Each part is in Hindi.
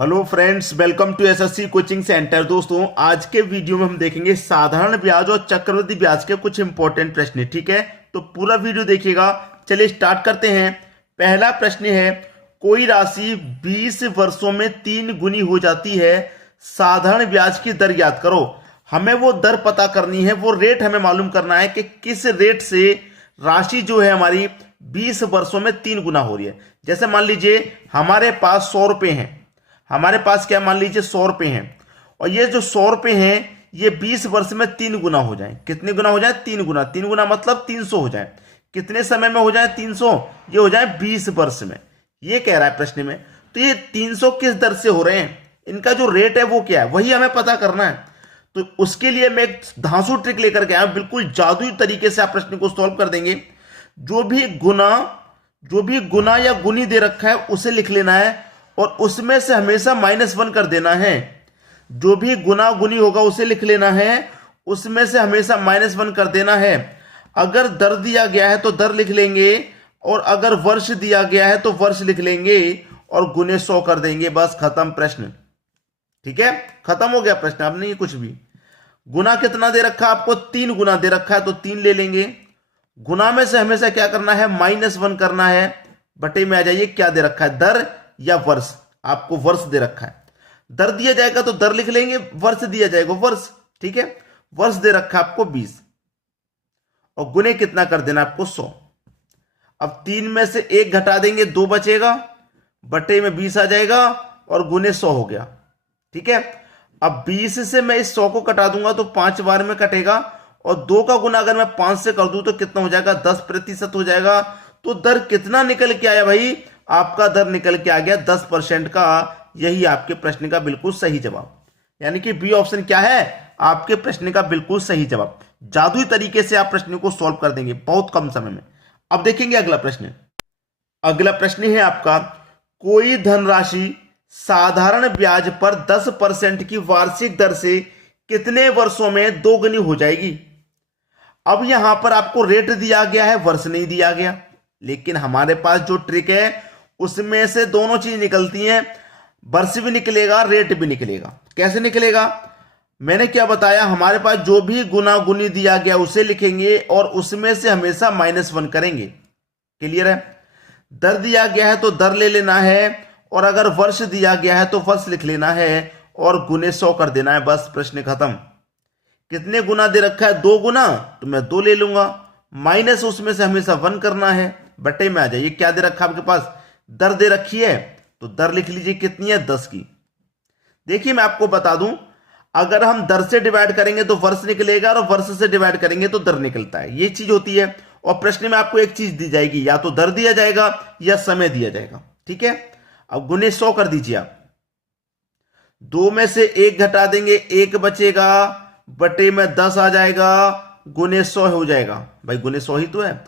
Hello friends, welcome to SSC coaching centre. दोस्तों, आज के वीडियो में हम देखेंगे साधारण ब्याज और चक्रवृद्धि ब्याज के कुछ इंपॉर्टेंट प्रश्न। ठीक है, तो पूरा वीडियो देखिएगा। चलिए स्टार्ट करते हैं। पहला प्रश्न है, कोई राशि 20 वर्षों में 3 गुनी हो जाती है, साधारण ब्याज की दर याद करो। हमें वो दर पता करनी है, वो रेट हमें मालूम करना है कि किस रेट से राशि जो है हमारी 20 वर्षों में 3 गुना हो रही है। जैसे मान लीजिए हमारे पास 100 रुपए हैं, हमारे पास क्या मान लीजिए 100 रुपए हैं, और ये जो 100 रुपए हैं ये 20 वर्ष में 3 गुना हो जाए। कितने गुना हो जाए? 3 गुना। 3 गुना मतलब 300 हो जाए। कितने समय में हो जाए 300? ये हो जाए 20 वर्ष में। ये कह रहा है प्रश्न में। तो ये 300 किस दर से हो रहे हैं, इनका जो रेट है वो क्या है, वही हमें पता करना है। तो उसके लिए मैं एक धांसू ट्रिक लेकर के आया, बिल्कुल जादुई तरीके से आप प्रश्न को सॉल्व कर देंगे। जो भी गुना या गुनी दे रखा है उसे लिख लेना है, और उसमें से हमेशा -1 कर देना है। जो भी गुना गुनी होगा उसे लिख लेना है, उसमें से हमेशा -1 कर देना है। अगर दर दिया गया है तो दर लिख लेंगे, और अगर वर्ष दिया गया है तो वर्ष लिख लेंगे, और गुने 100 कर देंगे। बस खत्म प्रश्न। ठीक है, खत्म हो गया प्रश्न। अब नहीं कुछ भी। गुना कितना दे रखा है आपको? 3 गुना दे रखा है, तो 3 ले लेंगे। गुना में से हमेशा क्या करना है? -1 करना है। बटे में आ जाइए, क्या दे रखा है, दर या वर्ष? आपको वर्ष दे रखा है। दर दिया जाएगा तो दर लिख लेंगे, वर्ष दिया जाएगा वर्ष। ठीक है, वर्ष दे रखा है आपको 20, और गुने कितना कर देना आपको? 100। अब 3 में से 1 घटा देंगे, 2 बचेगा, बटे में 20 आ जाएगा, और गुने 100 हो गया। ठीक है, अब 20 से मैं इस 100 को कटा दूंगा तो 5 बार में कटेगा, और 2 का गुना अगर मैं 5 से कर दूं तो कितना हो जाएगा? 10% हो जाएगा। तो दर कितना निकल के आया भाई? आपका दर निकल के आ गया 10% का। यही आपके प्रश्न का बिल्कुल सही जवाब, यानी कि बी ऑप्शन क्या है आपके प्रश्न का बिल्कुल सही जवाब। जादुई तरीके से आप प्रश्न को सॉल्व कर देंगे बहुत कम समय में। अब देखेंगे अगला प्रश्न। अगला प्रश्न है आपका, कोई धनराशि साधारण ब्याज पर 10% की वार्षिक दर से कितने वर्षों में 2 गुनी हो जाएगी? अब यहां पर आपको रेट दिया गया है, वर्ष नहीं दिया गया, लेकिन हमारे पास जो ट्रिक है उसमें से दोनों चीज निकलती हैं। वर्ष भी निकलेगा, रेट भी निकलेगा। कैसे निकलेगा? मैंने क्या बताया, हमारे पास जो भी गुना गुनी दिया गया उसे लिखेंगे, और उसमें से हमेशा -1 करेंगे। क्लियर है? दर दिया गया है तो दर ले लेना है, और अगर वर्ष दिया गया है तो वर्ष लिख लेना है, और गुने 100 कर देना है। बस प्रश्न खत्म। कितने गुना दे रखा है? 2 गुना, तो मैं 2 ले लूंगा, माइनस उसमें से हमेशा 1 करना है। बटे में आ जाइए, क्या दे रखा आपके पास? दर दे रखी है, तो दर लिख लीजिए। कितनी है? 10 की। देखिए मैं आपको बता दूं, अगर हम दर से डिवाइड करेंगे तो वर्ष निकलेगा, और वर्ष से डिवाइड करेंगे तो दर निकलता है। ये चीज होती है। और प्रश्न में आपको एक चीज दी जाएगी, या तो दर दिया जाएगा या समय दिया जाएगा। ठीक है, अब गुने 100 कर दीजिए आप। 2 में से 1 घटा देंगे, 1 बचेगा, बटे में 10 आ जाएगा, गुने 100 हो जाएगा। भाई गुने 100 ही तो है।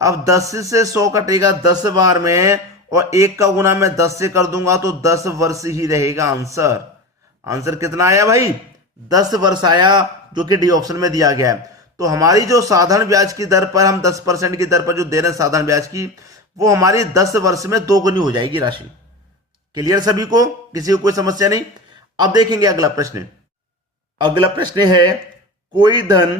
अब 10 से 100 कटेगा 10 बार में, और 1 का गुना मैं 10 से कर दूंगा तो 10 वर्ष ही रहेगा आंसर। आंसर कितना आया भाई? 10 वर्ष आया, जो कि डी ऑप्शन में दिया गया है। तो हमारी जो साधारण ब्याज की दर पर हम 10% की दर पर जो दे रहे हैं साधारण ब्याज की, वो हमारी 10 वर्ष में 2 गुनी हो जाएगी राशि। क्लियर सभी को? किसी को कोई समस्या नहीं? अब देखेंगे अगला प्रश्न। अगला प्रश्न है, कोई धन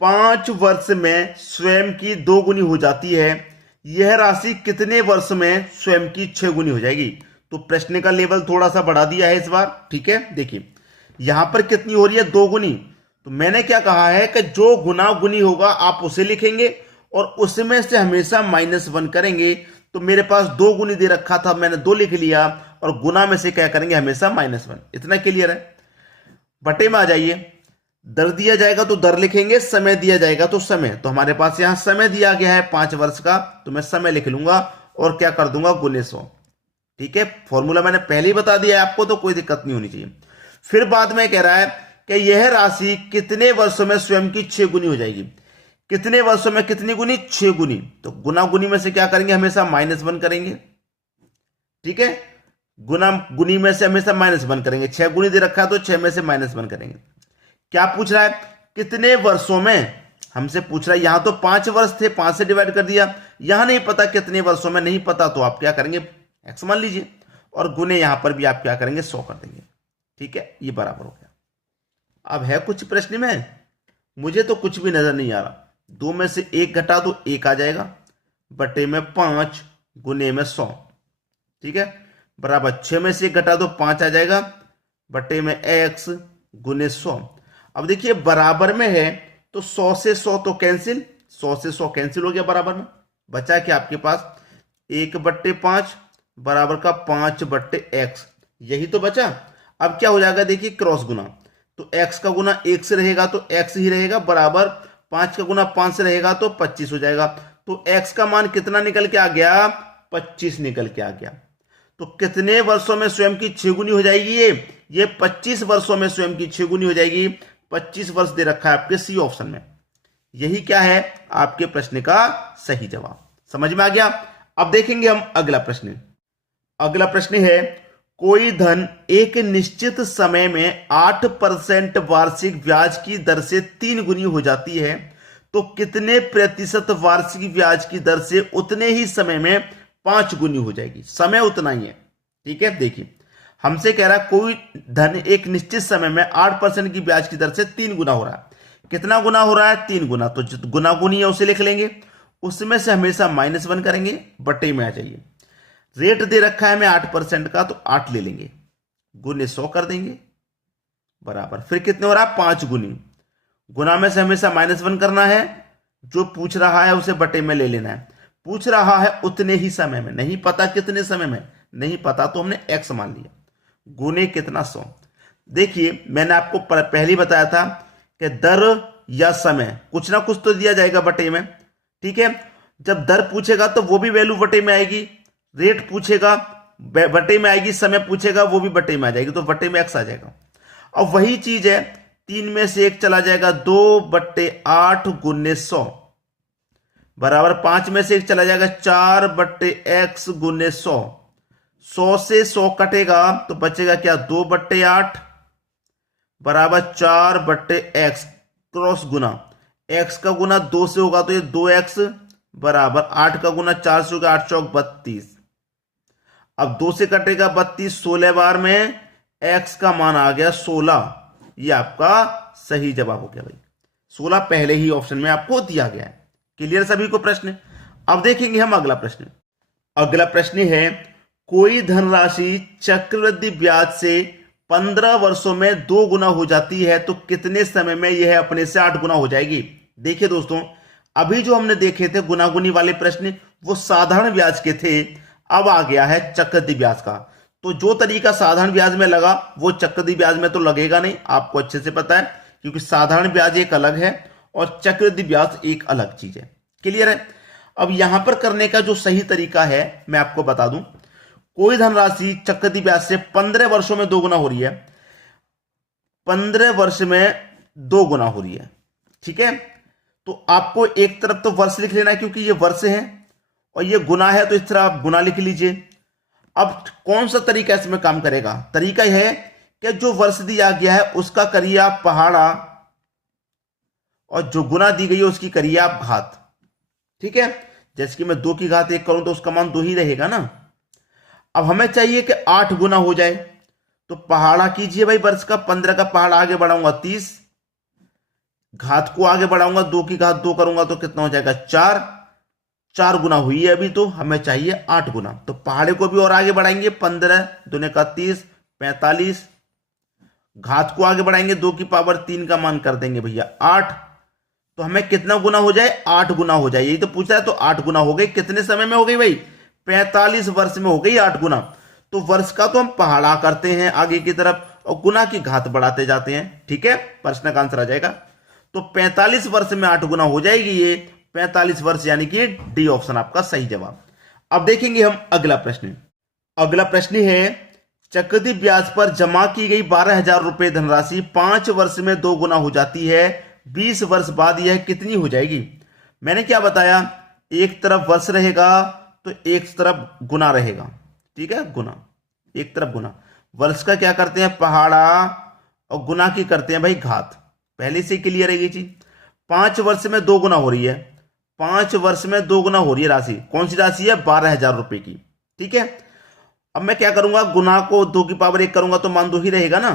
5 वर्ष में स्वयं की 2 गुनी हो जाती है, यह राशि कितने वर्ष में स्वयं की 6 गुनी हो जाएगी? तो प्रश्न का लेवल थोड़ा सा बढ़ा दिया है इस बार। ठीक है, देखिए यहां पर कितनी हो रही है? 2 गुनी। तो मैंने क्या कहा है कि जो गुना गुनी होगा आप उसे लिखेंगे, और उसमें से हमेशा -1 करेंगे। तो मेरे पास 2 गुनी दे रखा था, मैंने 2 लिख लिया, और गुना में से क्या करेंगे? हमेशा -1। इतना क्लियर है? बटे में आ जाइए। दर दिया जाएगा तो दर लिखेंगे, समय दिया जाएगा तो समय। तो हमारे पास यहां समय दिया गया है 5 वर्ष का, तो मैं समय लिख लूंगा, और क्या कर दूंगा? गुने 100। ठीक है, फॉर्मूला मैंने पहले ही बता दिया है आपको, तो कोई दिक्कत नहीं होनी चाहिए। फिर बाद में कह रहा है कि यह राशि कितने वर्षों में स्वयं की 6 गुनी हो जाएगी? कितने वर्षों में कितनी गुनी? 6 गुनी। तो गुना गुनी में से क्या करेंगे? हमेशा -1 करेंगे। ठीक है, गुना गुनी में से हमेशा -1 करेंगे। 6 गुनी दे रखा है तो 6 में से -1 करेंगे। क्या पूछ रहा है? कितने वर्षों में हमसे पूछ रहा है। यहां तो 5 वर्ष थे, 5 से डिवाइड कर दिया। यहां नहीं पता कितने वर्षों में, नहीं पता तो आप क्या करेंगे? एक्स मान लीजिए, और गुने यहां पर भी आप क्या करेंगे 100 कर देंगे। ठीक है, ये बराबर हो गया। अब है कुछ प्रश्न में, मुझे तो कुछ भी नजर नहीं आ रहा। 2 में से 1 घटा दो 1 आ जाएगा, बटे में 5 गुने में 100। ठीक है, बराबर 6 में से 1 घटा दो 5 आ जाएगा, बटे में x गुने 100। अब देखिए बराबर में है तो 100 से 100 तो कैंसिल, 100 से 100 कैंसिल हो गया, बराबर में बचा क्या आपके पास 1/5 बराबर का 5/x, यही तो बचा। अब क्या हो जाएगा देखिए क्रॉस गुना, तो x का गुना 1 से रहेगा तो x ही रहेगा, बराबर 5 का गुना 5 से रहेगा तो 25 हो जाएगा। तो x का मान कितना निकल के आ गया 25 निकल के आ गया। तो कितने वर्षों में स्वयं की 6 गुनी हो जाएगी ये 25 वर्षों में स्वयं की 6 गुनी हो जाएगी। 25 वर्ष दे रखा है आपके सी ऑप्शन में, यही क्या है आपके प्रश्न का सही जवाब। समझ में आ गया। अब देखेंगे हम अगला प्रश्न। अगला प्रश्न है, कोई धन एक निश्चित समय में 8% वार्षिक ब्याज की दर से 3 गुनी हो जाती है, तो कितने प्रतिशत वार्षिक ब्याज की दर से उतने ही समय में 5 गुनी हो जाएगी। समय उतना ही है। ठीक है, देखिए हमसे कह रहा है कोई धन एक निश्चित समय में 8% की ब्याज की दर से 3 गुना हो रहा है। कितना गुना हो रहा है 3 गुना, तो जो गुना गुनी है उसे लिख लेंगे, उसमें से हमेशा -1 करेंगे, बटे में आ जाइए। रेट दे रखा है हमें 8% का, तो 8 ले लेंगे, गुने 100 कर देंगे, बराबर फिर कितने हो रहा है 5 गुनी। गुना में से हमेशा -1 करना है, जो पूछ रहा है उसे बटे में ले लेना है। पूछ रहा है उतने ही समय में, नहीं पता कितने समय में, नहीं पता तो हमने x मान लिया, गुने कितना 100। देखिए मैंने आपको पहले बताया था कि दर या समय कुछ ना कुछ तो दिया जाएगा बटे में। ठीक है, जब दर पूछेगा तो वो भी वैल्यू बटे में आएगी, रेट पूछेगा बटे में आएगी, समय पूछेगा वो भी बटे में आ जाएगी, तो बटे में x आ जाएगा। अब वही चीज है 3 में से 1 चला जाएगा, 2/8 गुने 100, बराबर 5 में से 1 चला जाएगा, 4/x गुने 100। 100 से 100 कटेगा तो बचेगा क्या 2/8 बराबर 4/x, क्रॉस गुना, x का गुना 2 से होगा तो ये 2x बराबर 8 का गुना 4 से होगा 8 चौक 32। अब 2 से कटेगा 32, 16 बार में x का मान आ गया 16। ये आपका सही जवाब हो गया भाई, 16 पहले ही ऑप्शन में आपको दिया गया है। क्लियर सभी को प्रश्न। अब देखेंगे हम अगला प्रश्न। अगला प्रश्न है, कोई धनराशि चक्रवृद्धि ब्याज से 15 वर्षों में 2 गुना हो जाती है, तो कितने समय में यह अपने से 8 गुना हो जाएगी। देखिए दोस्तों, अभी जो हमने देखे थे गुनागुनी वाले प्रश्न वो साधारण ब्याज के थे, अब आ गया है चक्रवृद्धि ब्याज का। तो जो तरीका साधारण ब्याज में लगा वो चक्रवृद्धि ब्याज में तो लगेगा नहीं, आपको अच्छे से पता है, क्योंकि साधारण ब्याज एक अलग है और चक्रवृद्धि ब्याज एक अलग चीज है। क्लियर है। अब यहां पर करने का जो सही तरीका है मैं आपको बता दूं, कोई धनराशि चक्रवृद्धि ब्याज से 15 वर्षों में 2 गुना हो रही है, 15 वर्ष में 2 गुना हो रही है। ठीक है, तो आपको एक तरफ तो वर्ष लिख लेना है क्योंकि ये वर्ष है और ये गुना है, तो इस तरह आप गुना लिख लीजिए। अब कौन सा तरीका इसमें काम करेगा, तरीका यह है कि जो वर्ष दिया गया है उसका करिए आप पहाड़ा और जो गुना दी गई है उसकी करिए आप घात। ठीक है, जैसे कि मैं 2 की घात 1 करूं तो उसका मान 2 ही रहेगा ना। अब हमें चाहिए कि 8 गुना हो जाए, तो पहाड़ा कीजिए भाई वर्ष का, 15 का पहाड़ा आगे बढ़ाऊंगा 30, घात को आगे बढ़ाऊंगा 2 की घात 2 करूंगा तो कितना हो जाएगा 4, 4 गुना हुई है अभी, तो हमें चाहिए 8 गुना। तो पहाड़े को भी और आगे बढ़ाएंगे, 15 दूने का 30, 45, घात को आगे बढ़ाएंगे 2 की पावर 3 का मान कर देंगे भैया 8, तो हमें कितना गुना हो जाए 8 गुना हो जाए, यही तो पूछा है। तो 8 गुना हो गई, कितने समय में हो गई भाई 45 वर्ष में हो गई 8 गुना। तो वर्ष का तो हम पहाड़ा करते हैं आगे की तरफ और गुना की घात बढ़ाते जाते हैं। ठीक है, प्रश्न का आंसर आ जाएगा। तो 45 वर्ष में 8 गुना हो जाएगी ये 45 वर्ष, यानी कि डी ऑप्शन आपका सही जवाब। अब देखेंगे हम अगला प्रश्न। अगला प्रश्न है, चक्रवृद्धि ब्याज पर जमा की गई 12,000 रुपए धनराशि 5 वर्ष में 2 गुना हो जाती है, 20 वर्ष बाद यह कितनी हो जाएगी। मैंने क्या बताया, एक तरफ वर्ष रहेगा तो एक तरफ गुना रहेगा। ठीक है, गुना, एक तरफ गुना, वर्ष का क्या करते हैं पहाड़ा और गुना की करते हैं भाई घात, पहले से क्लियर है ये चीज। 5 वर्ष में 2 गुना हो रही है, 5 वर्ष में 2 गुना हो रही है राशि, कौन सी राशि है 12,000 रुपए की। ठीक है, अब मैं क्या करूंगा, गुना को 2 की पावर 1 करूंगा तो मान 2 ही रहेगा ना,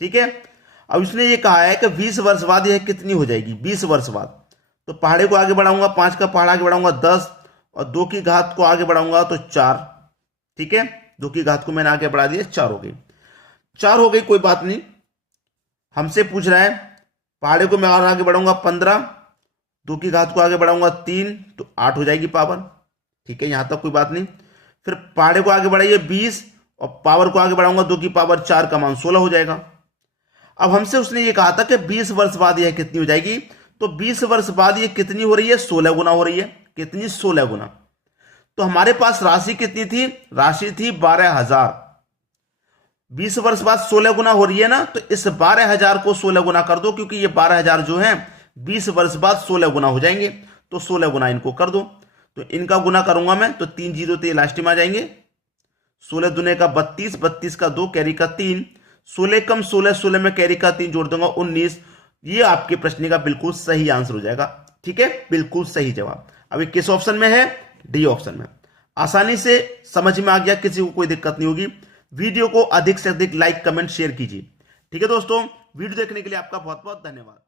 ठीक है। अब इसने ये कहा है कि 20 वर्ष बाद यह कितनी हो जाएगी, 20 वर्ष बाद। तो पहाड़े को आगे बढ़ाऊंगा, 5 का पहाड़ा आगे बढ़ाऊंगा 10, और 2 की घात को आगे बढ़ाऊंगा तो 4, ठीक है। 2 की घात को मैंने आगे बढ़ा दिया, 4 हो गई, 4 हो गई, कोई बात नहीं। हमसे पूछ रहा है पहाड़े को मैं और आगे बढ़ाऊंगा 15, 2 की घात को आगे बढ़ाऊंगा 3 तो 8 हो जाएगी पावर, ठीक है, यहां तक कोई बात नहीं। फिर पहाड़े को आगे बढ़ाइए 20 और पावर को आगे बढ़ाऊंगा 2 की पावर 4 का मान 16 हो जाएगा। अब हमसे उसने ये कहा था कि 20 वर्ष बाद यह कितनी हो जाएगी, तो 20 वर्ष बाद ये कितनी हो रही है, 16 गुना हो रही है। कितनी, 16 गुना। तो हमारे पास राशि कितनी थी, राशि थी 12,000। 20 वर्ष बाद 16 गुना हो रही है ना, तो इस 12,000 को 16 गुना कर दो, क्योंकि ये 12,000 जो है 20 वर्ष बाद 16 गुना हो जाएंगे, तो 16 गुना इनको कर दो। तो इनका गुना करूंगा मैं तो 3 जीरो तो ये लास्ट में आ जाएंगे, 16 दुने का 32, 32 का 2, कैरी का 3, 16 कम 16, 16 में कैरी का 3 जोड़ दूंगा 19। ये आपके प्रश्न का बिल्कुल सही आंसर हो जाएगा, ठीक है, बिल्कुल सही जवाब। अभी किस ऑप्शन में है, डी ऑप्शन में। आसानी से समझ में आ गया, किसी को कोई दिक्कत नहीं होगी। वीडियो को अधिक से अधिक लाइक कमेंट शेयर कीजिए, ठीक है दोस्तों। वीडियो देखने के लिए आपका बहुत बहुत धन्यवाद।